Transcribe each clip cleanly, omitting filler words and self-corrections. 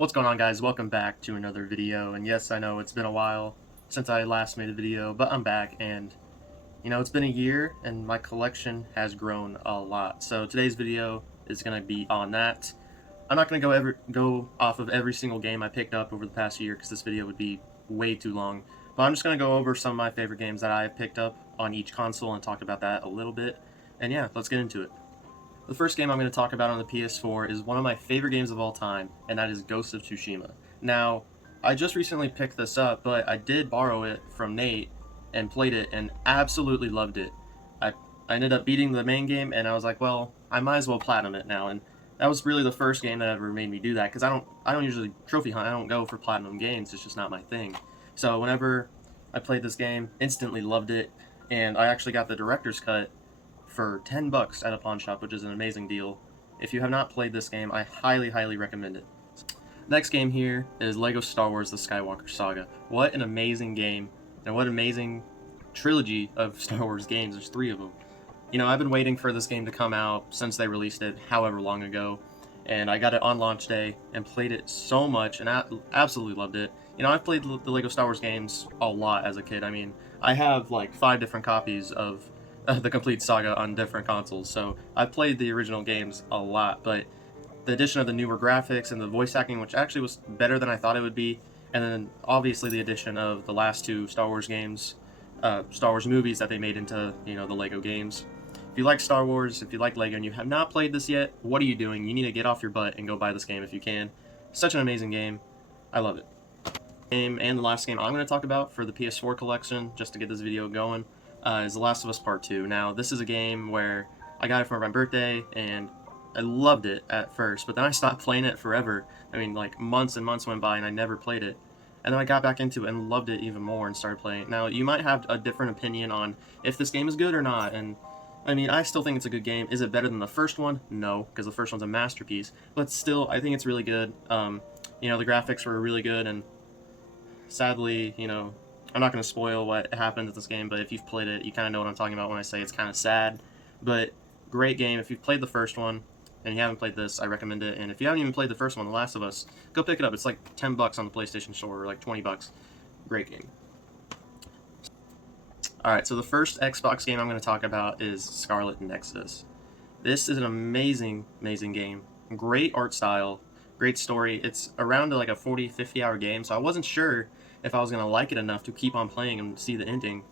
What's going on, guys? Welcome back to another video. And yes, I know it's been a while since I last made a video, but I'm back, and it's been a year and my collection has grown a lot. So today's video is going to be on that. I'm not going to go off of every single game I picked up over the past year because this video would be way too long. But I'm just going to go over some of my favorite games that I picked up on each console and talk about that a little bit. And yeah, let's get into it. The first game I'm going to talk about on the PS4 is one of my favorite games of all time, and that is Ghost of Tsushima. Now, I just recently picked this up, but I did borrow it from Nate and played it and absolutely loved it. I ended up beating the main game, and I was like, well, I might as well platinum it now. And that was really the first game that ever made me do that, because I don't usually trophy hunt. I don't go for platinum games. It's just not my thing. So whenever I played this game, instantly loved it, and I actually got the director's cut for $10 at a pawn shop, which is an amazing deal. If you have not played this game, I highly recommend it. Next game here is LEGO Star Wars: The Skywalker Saga. What an amazing game, and what an amazing trilogy of Star Wars games. There's 3 of them. I've been waiting for this game to come out since they released it however long ago, and I got it on launch day and played it so much, and I absolutely loved it. I've played the LEGO Star Wars games a lot as a kid. I mean, I have like 5 different copies of the complete saga on different consoles, so I played the original games a lot, but the addition of the newer graphics and the voice acting, which actually was better than I thought it would be, and then obviously the addition of the last 2 Star Wars games, Star Wars movies that they made into, the LEGO games. If you like Star Wars, if you like LEGO and you have not played this yet, what are you doing? You need to get off your butt and go buy this game if you can. Such an amazing game. I love it. And the last game I'm going to talk about for the PS4 collection, just to get this video going, is The Last of Us Part 2. Now, this is a game where I got it for my birthday, and I loved it at first, but then I stopped playing it forever. I mean, like, months and months went by, and I never played it. And then I got back into it and loved it even more and started playing it. Now, you might have a different opinion on if this game is good or not, and I mean, I still think it's a good game. Is it better than the first one? No, because the first one's a masterpiece. But still, I think it's really good. The graphics were really good, and sadly, I'm not going to spoil what happened with this game, but if you've played it, you kind of know what I'm talking about when I say it's kind of sad. But great game. If you've played the first one and you haven't played this, I recommend it. And if you haven't even played the first one, The Last of Us, go pick it up. It's like $10 on the PlayStation Store, or like $20. Great game. Alright, so the first Xbox game I'm going to talk about is Scarlet Nexus. This is an amazing game. Great art style, great story. It's around like a 40-50 hour game, so I wasn't sure if I was going to like it enough to keep on playing and see the ending.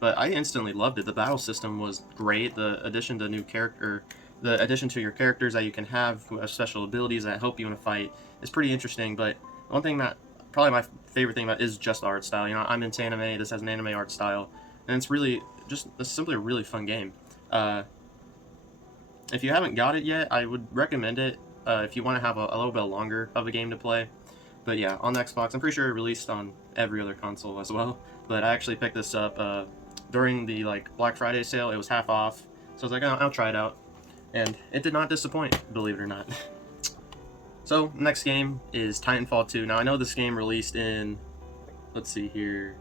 But I instantly loved it. The battle system was great. The addition to your characters that you can have who have special abilities that help you in a fight is pretty interesting. But one thing that, probably my favorite thing about it is just the art style. I'm into anime. This has an anime art style. And it's simply a really fun game. If you haven't got it yet, I would recommend it if you want to have a little bit longer of a game to play. But yeah, on the Xbox, I'm pretty sure it released on every other console as well. But I actually picked this up during the Black Friday sale. It was half off, so I was like, I'll try it out, and it did not disappoint, believe it or not. So next game is Titanfall 2. Now I know this game released in, let's see here,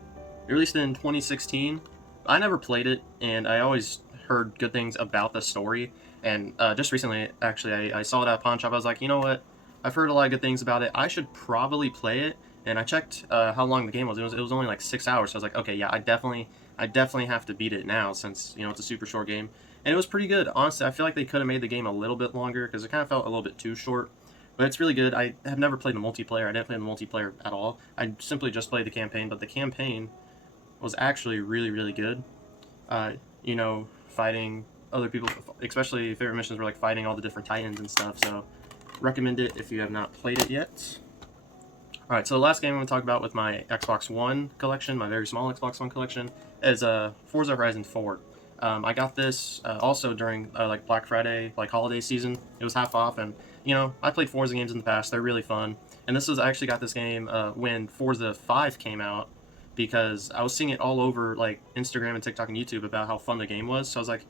it released in 2016. I never played it, and I always heard good things about the story. And just recently, actually, I saw it at a pawn shop. I was like, you know what? I've heard a lot of good things about it. I should probably play it. And I checked how long the game was. It was only like 6 hours. So I was like, okay, yeah, I definitely have to beat it now since it's a super short game. And it was pretty good. Honestly, I feel like they could have made the game a little bit longer because it kind of felt a little bit too short. But it's really good. I have never played the multiplayer. I didn't play the multiplayer at all. I simply just played the campaign. But the campaign was actually really good. Fighting other people, especially favorite missions were like fighting all the different Titans and stuff. So recommend it if you have not played it yet. Alright, so the last game I'm going to talk about with my Xbox One collection, my very small Xbox One collection, is Forza Horizon 4. I got this also during Black Friday, holiday season. It was half off, and I played Forza games in the past. They're really fun. And I actually got this game when Forza 5 came out, because I was seeing it all over Instagram and TikTok and YouTube about how fun the game was. So I was like,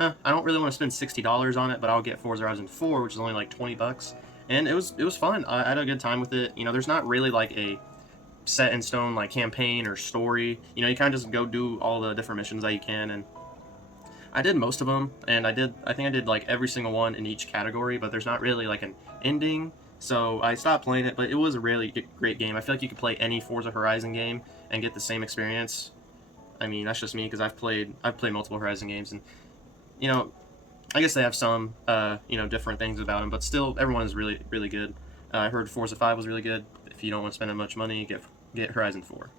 I don't really want to spend $60 on it, but I'll get Forza Horizon 4, which is only like $20. And it was fun. I had a good time with it. There's not really a set in stone campaign or story. You kind of just go do all the different missions that you can, and I did most of them, and I think I did every single one in each category, but there's not really an ending So I stopped playing it, but it was a really great game. I feel like you could play any Forza Horizon game and get the same experience. I mean, that's just me because I've played multiple Horizon games, and you know, I guess they have some different things about them, but still, everyone is really really good. I heard Forza 5 was really good. If you don't want to spend that much money, get Horizon 4.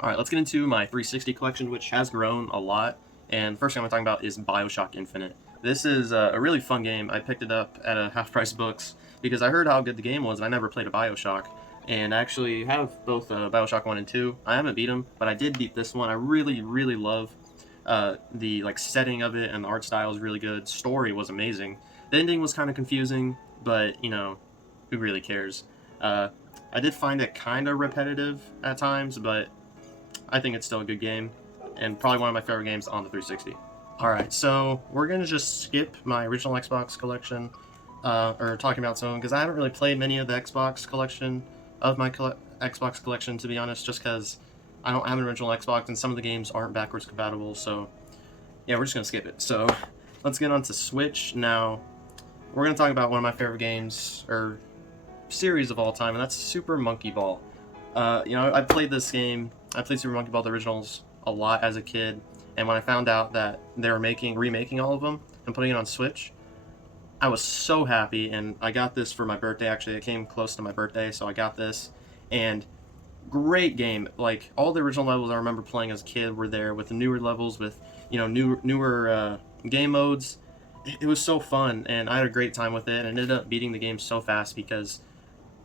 All right, let's get into my 360 collection, which has grown a lot. And the first thing I'm talking about is BioShock Infinite. This is a really fun game. I picked it up at a half-price books because I heard how good the game was, and I never played a BioShock. And I actually have both BioShock 1 and 2. I haven't beat them, but I did beat this one. I really, really love the setting of it, and the art style is really good. Story was amazing. The ending was kind of confusing, but, who really cares? I did find it kind of repetitive at times, but I think it's still a good game, and probably one of my favorite games on the 360. Alright, so we're going to just skip my original Xbox collection, or talking about some, because I haven't really played many of the Xbox collection, Xbox collection, to be honest, just because I don't have an original Xbox, and some of the games aren't backwards compatible, so yeah, we're just going to skip it. So, let's get on to Switch. Now, we're going to talk about one of my favorite games, or series of all time, and that's Super Monkey Ball. I played this game. I played Super Monkey Ball, the originals, a lot as a kid, and when I found out that they were remaking all of them and putting it on Switch, I was so happy, and I got this for my birthday. Actually, it came close to my birthday, so I got this, and great game. Like, all the original levels I remember playing as a kid were there, with the newer levels, with newer game modes. It was so fun, and I had a great time with it, and ended up beating the game so fast because,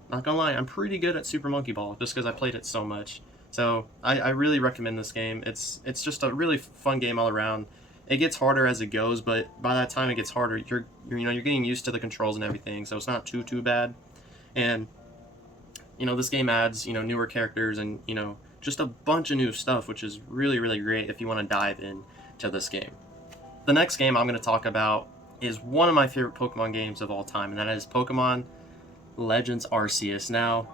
not gonna lie, I'm pretty good at Super Monkey Ball just because I played it so much. So I really recommend this game. It's just a really fun game all around. It gets harder as it goes, but by that time it gets harder, you're getting used to the controls and everything, so it's not too bad. And this game adds newer characters and just a bunch of new stuff, which is really really great if you want to dive in to this game. The next game I'm going to talk about is one of my favorite Pokemon games of all time, and that is Pokemon Legends Arceus. Now,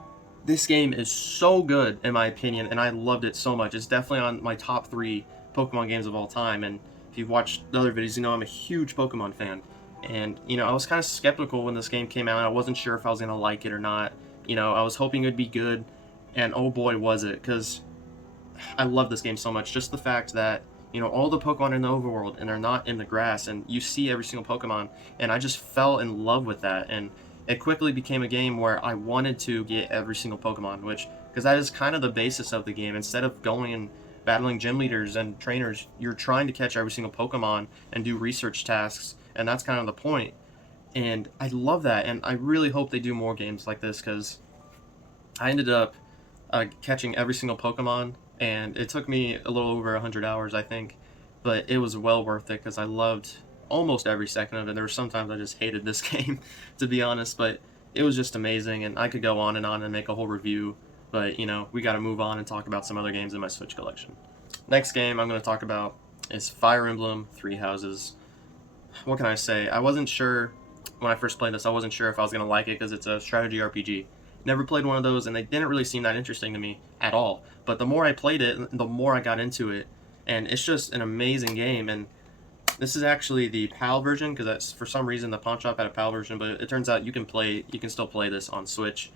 this game is so good in my opinion, and I loved it so much. It's definitely on my top 3 Pokemon games of all time, and if you've watched the other videos, I'm a huge Pokemon fan. And I was kind of skeptical when this game came out. I wasn't sure if I was going to like it or not. I was hoping it would be good, and oh boy was it, because I love this game so much. Just the fact that all the Pokemon are in the overworld and they're not in the grass, and you see every single Pokemon, and I just fell in love with that. And it quickly became a game where I wanted to get every single Pokemon, because that is kind of the basis of the game. Instead of going and battling gym leaders and trainers, you're trying to catch every single Pokemon and do research tasks, and that's kind of the point. And I love that, and I really hope they do more games like this, because I ended up catching every single Pokemon, and it took me a little over 100 hours, I think, but it was well worth it, because I loved almost every second of it. There were sometimes I just hated this game, to be honest, but it was just amazing, and I could go on and make a whole review, but we got to move on and talk about some other games in my Switch collection. Next game I'm going to talk about is Fire Emblem Three Houses. What can I say? I wasn't sure when I first played this. I wasn't sure if I was going to like it, because it's a strategy RPG. Never played one of those, and they didn't really seem that interesting to me at all. But the more I played it, the more I got into it, and it's just an amazing game. And this is actually the PAL version, because for some reason the pawn shop had a PAL version, but it turns out you can still play this on Switch.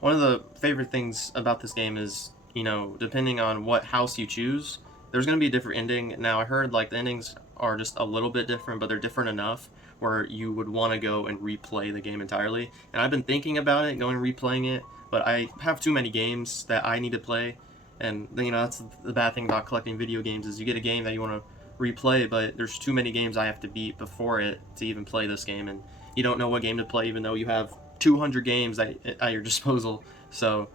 One of the favorite things about this game is, depending on what house you choose, there's going to be a different ending. Now, I heard the endings are just a little bit different, but they're different enough where you would want to go and replay the game entirely. And I've been thinking about it, going and replaying it, but I have too many games that I need to play. And that's the bad thing about collecting video games, is you get a game that you want to replay, but there's too many games I have to beat before it to even play this game, and you don't know what game to play, even though you have 200 games at your disposal. So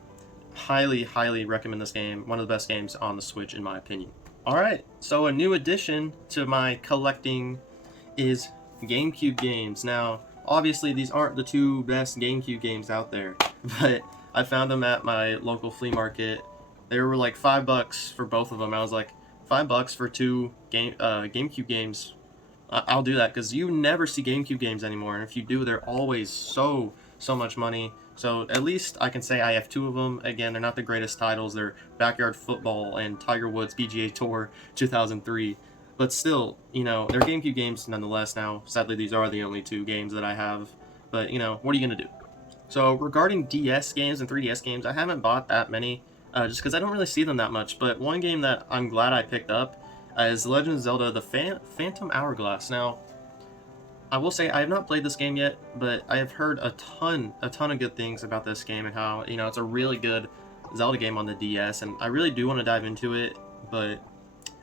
highly recommend this game. One of the best games on the Switch, in my opinion. Alright, so a new addition to my collecting is GameCube games. Now, obviously these aren't the 2 best GameCube games out there, but I found them at my local flea market. They were like $5 for both of them. I was like, $5 for 2 GameCube games? I'll do that, because you never see GameCube games anymore, and if you do, they're always so much money. So at least I can say I have 2 of them. Again, they're not the greatest titles. They're Backyard Football and Tiger Woods PGA Tour 2003. But still, they're GameCube games nonetheless now. Sadly, these are the only 2 games that I have. but you know, what are you gonna do? So regarding DS games and 3DS games, I haven't bought that many, just because I don't really see them that much. But one game that I'm glad I picked up is Legend of Zelda: The Phantom Hourglass. Now, I will say I have not played this game yet, but I have heard a ton of good things about this game and how, you know, it's a really good Zelda game on the DS, and I really do want to dive into it, but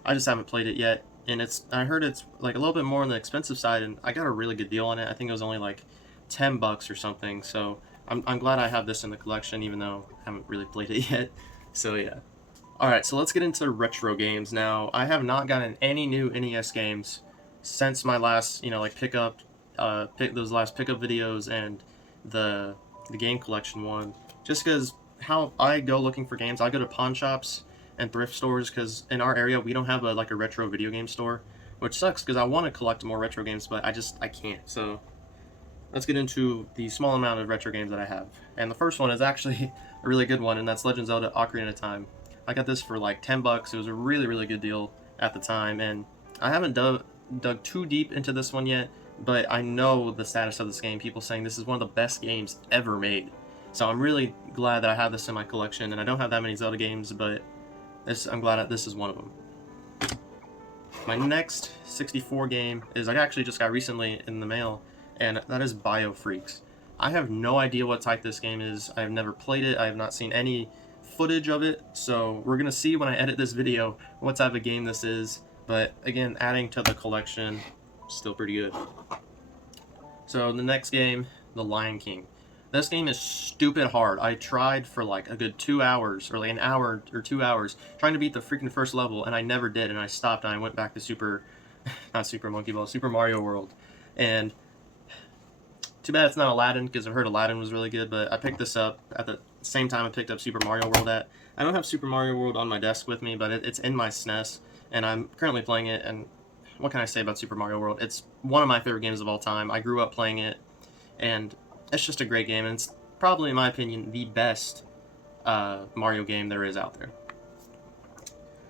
I just haven't played it yet. And I heard it's like a little bit more on the expensive side, and I got a really good deal on it. I think it was only like $10 or something. So I'm glad I have this in the collection, even though I haven't really played it yet. So yeah. Alright, so let's get into retro games. Now, I have not gotten any new NES games since my last, you know, like those last pickup videos and the game collection one. Just because how I go looking for games, I go to pawn shops and thrift stores, because in our area we don't have a retro video game store, which sucks because I want to collect more retro games, but I can't. So let's get into the small amount of retro games that I have. And the first one is actually a really good one, and that's Legend of Zelda: Ocarina of Time. I got this for like $10. It was a really good deal at the time, and I haven't dug too deep into this one yet, but I know the status of this game. People saying this is one of the best games ever made. So I'm really glad that I have this in my collection, and I don't have that many Zelda games, but I'm glad that this is one of them. My next 64 game is I actually just got recently in the mail, and that is BioFreaks. I have no idea what type this game is. I have never played it. I have not seen any footage of it, so we're gonna see when I edit this video what type of game this is. But again, adding to the collection, still pretty good. So the next game, The Lion King. This game is stupid hard. I tried for like a good 2 hours, or like an hour or 2 hours, trying to beat the freaking first level, and I never did, and I stopped, and I went back to Super Mario World. And too bad it's not Aladdin, because I heard Aladdin was really good, but I picked this up at the same time I picked up Super Mario World at. I don't have Super Mario World on my desk with me, but it's in my SNES, and I'm currently playing it, and what can I say about Super Mario World? It's one of my favorite games of all time. I grew up playing it, and it's just a great game, and it's probably, in my opinion, the best Mario game there is out there.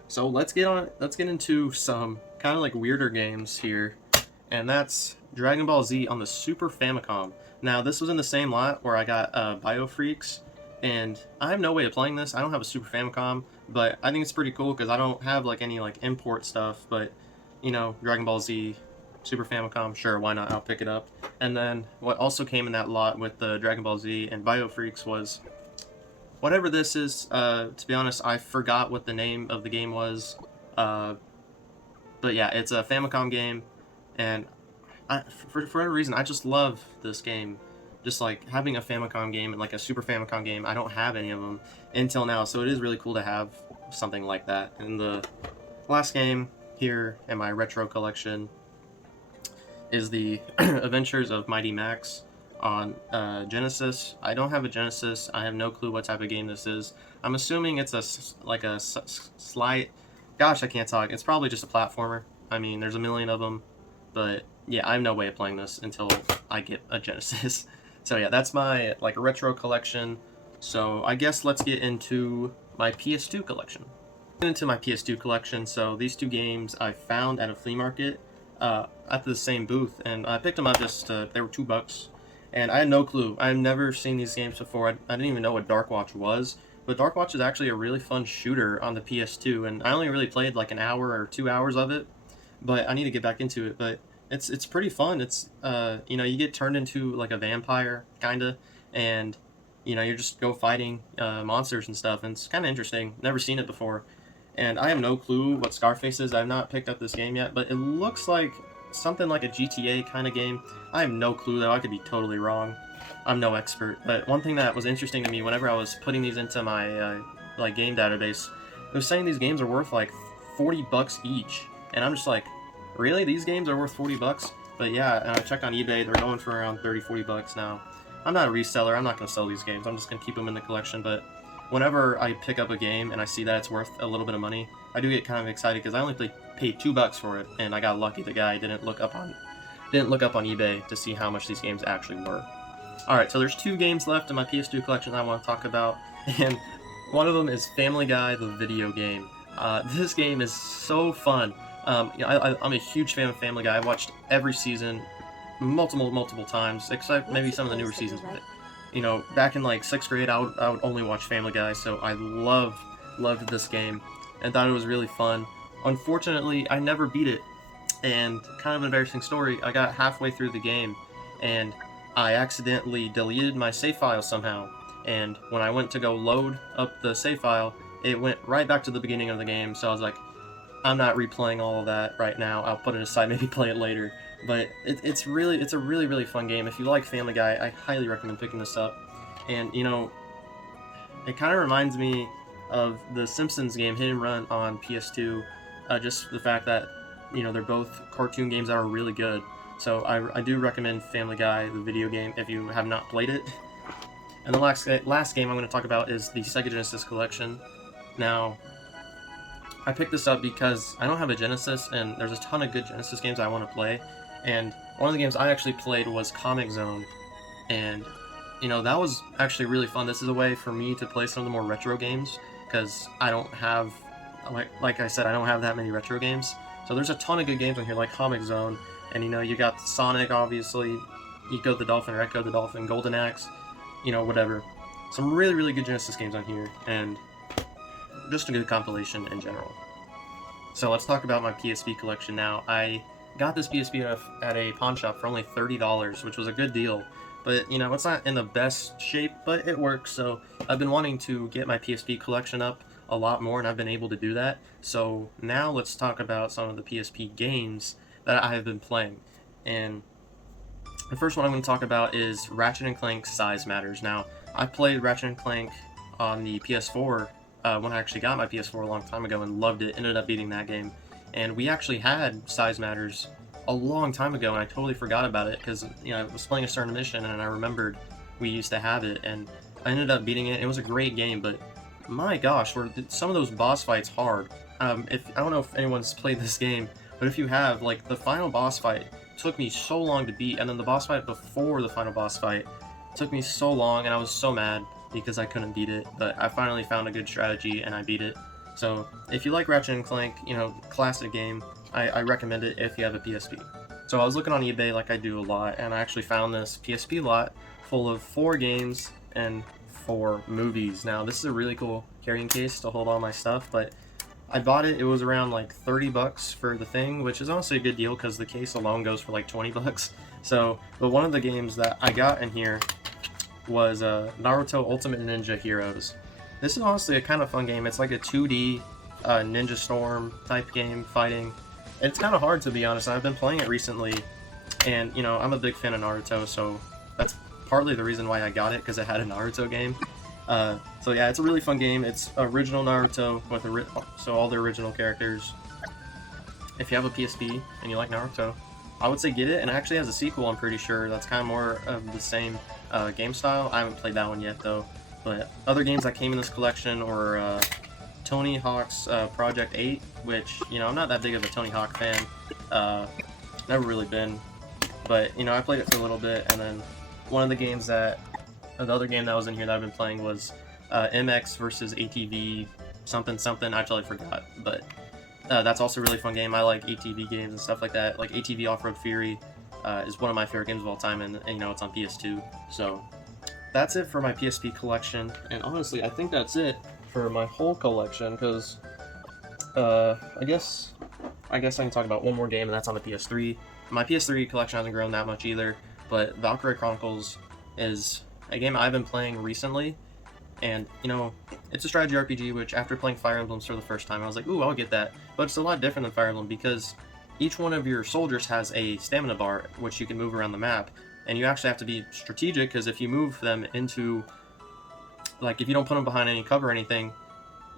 So let's get into some kind of like weirder games here, and that's Dragon Ball Z on the Super Famicom. Now, this was in the same lot where I got BioFreaks, and I have no way of playing this. I don't have a Super Famicom, but I think it's pretty cool because I don't have like any like import stuff, but you know, Dragon Ball Z, Super Famicom, sure, why not? I'll pick it up. And then what also came in that lot with the Dragon Ball Z and BioFreaks was whatever this is. To be honest, I forgot what the name of the game was. But yeah, it's a Famicom game, and for whatever reason, I just love this game. Just like having a Famicom game and like a Super Famicom game, I don't have any of them until now, so it is really cool to have something like that. And the last game here in my retro collection is the Adventures of Mighty Max on Genesis. I don't have a Genesis. I have no clue what type of game this is. I'm assuming it's a slight... Gosh, I can't talk. It's probably just a platformer. I mean, there's a million of them, but yeah, I have no way of playing this until I get a Genesis. So yeah, that's my like retro collection. So I guess let's get into my PS2 collection. Into my PS2 collection. So these two games I found at a flea market at the same booth, and I picked them up just they were $2, and I had no clue. I've never seen these games before. I didn't even know what Dark Watch was, but Dark Watch is actually a really fun shooter on the PS2, and I only really played like an hour or 2 hours of it, but I need to get back into it. But it's pretty fun. It's you know, you get turned into like a vampire kinda, and you know, you just go fighting monsters and stuff, and it's kind of interesting. Never seen it before. And I have no clue what Scarface is. I've not picked up this game yet, but it looks like something like a GTA kind of game. I have no clue, though. I could be totally wrong. I'm no expert. But one thing that was interesting to me whenever I was putting these into my like game database, it was saying these games are worth like $40 each. And I'm just like, really? These games are worth $40? But yeah, and I checked on eBay. They're going for around $30-40 now. I'm not a reseller. I'm not going to sell these games. I'm just going to keep them in the collection. But whenever I pick up a game and I see that it's worth a little bit of money, I do get kind of excited because I only paid $2 for it, and I got lucky. The guy didn't look up on eBay to see how much these games actually were. All right, so there's two games left in my PS2 collection I want to talk about, and one of them is Family Guy, the video game. This game is so fun. You know, I'm a huge fan of Family Guy. I watched every season multiple times, except maybe some of the newer seasons. But you know, back in like 6th grade, I would only watch Family Guy, so I loved this game and thought it was really fun. Unfortunately, I never beat it, and kind of an embarrassing story, I got halfway through the game and I accidentally deleted my save file somehow, and when I went to go load up the save file, it went right back to the beginning of the game. So I was like, I'm not replaying all of that right now, I'll put it aside, maybe play it later. But it's a really fun game. If you like Family Guy, I highly recommend picking this up. And you know, it kind of reminds me of the Simpsons game Hit and Run on PS2, just the fact that, you know, they're both cartoon games that are really good. So I do recommend Family Guy, the video game, if you have not played it. And the last game I'm going to talk about is the Sega Genesis Collection. Now, I picked this up because I don't have a Genesis, and there's a ton of good Genesis games I want to play. And one of the games I actually played was Comix Zone, and you know, that was actually really fun. This is a way for me to play some of the more retro games, because I don't have, like I said, I don't have that many retro games. So there's a ton of good games on here, like Comix Zone, and you know, you got Sonic, obviously, Eco the Dolphin, or Echo the Dolphin, Golden Axe, you know, whatever. Some really good Genesis games on here, and just a good compilation in general. So let's talk about my PSP collection now. I got this PSP at a pawn shop for only $30, which was a good deal. But, you know, it's not in the best shape, but it works. So I've been wanting to get my PSP collection up a lot more, and I've been able to do that. So now let's talk about some of the PSP games that I have been playing. And the first one I'm going to talk about is Ratchet & Clank Size Matters. Now, I played Ratchet & Clank on the PS4 when I actually got my PS4 a long time ago and loved it, ended up beating that game. And we actually had Size Matters a long time ago, and I totally forgot about it because, you know, I was playing a certain mission and I remembered we used to have it, and I ended up beating it. It was a great game, but my gosh, were some of those boss fights hard. I don't know if anyone's played this game, but if you have, like, the final boss fight took me so long to beat, and then the boss fight before the final boss fight took me so long, and I was so mad because I couldn't beat it, but I finally found a good strategy and I beat it. So if you like Ratchet & Clank, you know, classic game, I recommend it if you have a PSP. So I was looking on eBay like I do a lot, and I actually found this PSP lot full of 4 games and 4 movies. Now, this is a really cool carrying case to hold all my stuff, but I bought it. It was around like $30 for the thing, which is honestly a good deal because the case alone goes for like $20. So, but one of the games that I got in here was Naruto Ultimate Ninja Heroes. This is honestly a kind of fun game. It's like a 2D Ninja Storm type game, fighting. It's kind of hard, to be honest. I've been playing it recently, and you know, I'm a big fan of Naruto, so that's partly the reason why I got it, because it had a Naruto game. So yeah, it's a really fun game. It's original Naruto with so all the original characters. If you have a PSP and you like Naruto, I would say get it. And it actually has a sequel, I'm pretty sure. That's kind of more of the same game style. I haven't played that one yet though. But other games that came in this collection were Tony Hawk's Project 8, which, you know, I'm not that big of a Tony Hawk fan. Never really been. But, you know, I played it for a little bit, and then one of the games the other game that was in here that I've been playing was MX versus ATV something, I totally forgot. But that's also a really fun game. I like ATV games and stuff like that. Like ATV Off-Road Fury is one of my favorite games of all time, and you know, it's on PS2. So that's it for my PSP collection, and honestly, I think that's it for my whole collection, because I guess I can talk about one more game, and that's on the PS3. My PS3 collection hasn't grown that much either, but Valkyrie Chronicles is a game I've been playing recently, and you know, it's a strategy RPG, which after playing Fire Emblems for the first time, I was like, ooh, I'll get that. But it's a lot different than Fire Emblem, because each one of your soldiers has a stamina bar, which you can move around the map, and you actually have to be strategic, because if you move them into, like, if you don't put them behind any cover or anything,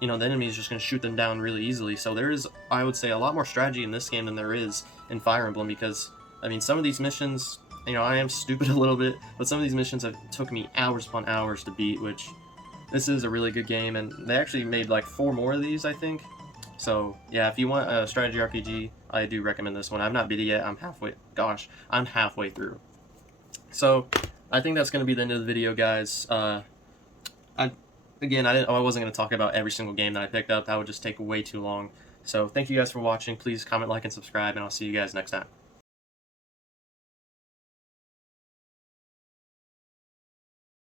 you know, the enemy is just going to shoot them down really easily. So there is, I would say, a lot more strategy in this game than there is in Fire Emblem, because, I mean, some of these missions, you know, I am stupid a little bit, but some of these missions have took me hours upon hours to beat, which, this is a really good game, and they actually made like 4 more of these, I think. So yeah, if you want a strategy RPG, I do recommend this one. I've not beat it yet. I'm halfway through. So I think that's going to be the end of the video, guys. I wasn't going to talk about every single game that I picked up. That would just take way too long. So thank you guys for watching. Please comment, like, and subscribe, and I'll see you guys next time.